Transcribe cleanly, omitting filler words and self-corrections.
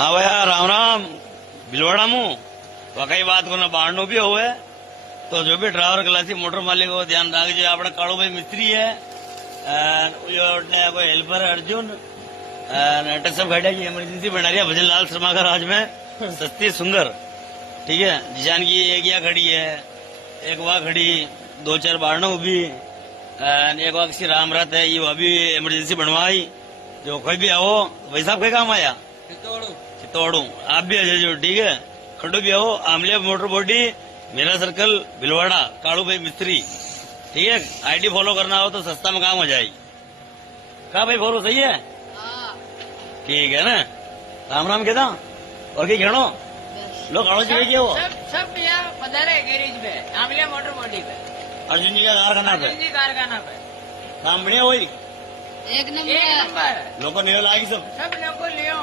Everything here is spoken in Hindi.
हाँ भैया राम राम भीलवाड़ा में कई बात को बाढ़ भी हुए तो जो भी ड्राइवर क्लासी मोटर मालिक को ध्यान रखिए। अपना कालू भाई मिस्त्री है कोई हेल्पर अर्जुन नाटक सब घटिया की इमरजेंसी बना रही है भजन लाल शर्मा का राज में सस्ती सुंदर। ठीक है जिशान की एक यहाँ खड़ी है एक वहाँ खड़ी दो चार बाढ़ भी एक वहाँ किसी राम रात है ये वह भी इमरजेंसी बनवाई। जो कोई भी आओ भाई साहब कोई काम आया चित्तौड़ू आप भी आ जाओ। ठीक है खड्डू भी आओ आमलिया मोटर बॉडी मेरा सर्कल भिलवाड़ा कालू भाई मिस्त्री। ठीक है आईडी फॉलो करना हो तो सस्ता में काम हो जाएगी। कहा भाई फॉलो सही है ठीक है ना। राम राम कहता और क्या घेणो लोग काड़ो जी क्या वो सब यहाँ पधारे गैरेज पे आमलिया मोटर बॉडी पे अर्जुन जी का कारखाना पे काम बढ़िया हुई एक नंबर लोग निकल आएगी सब लोग लियो।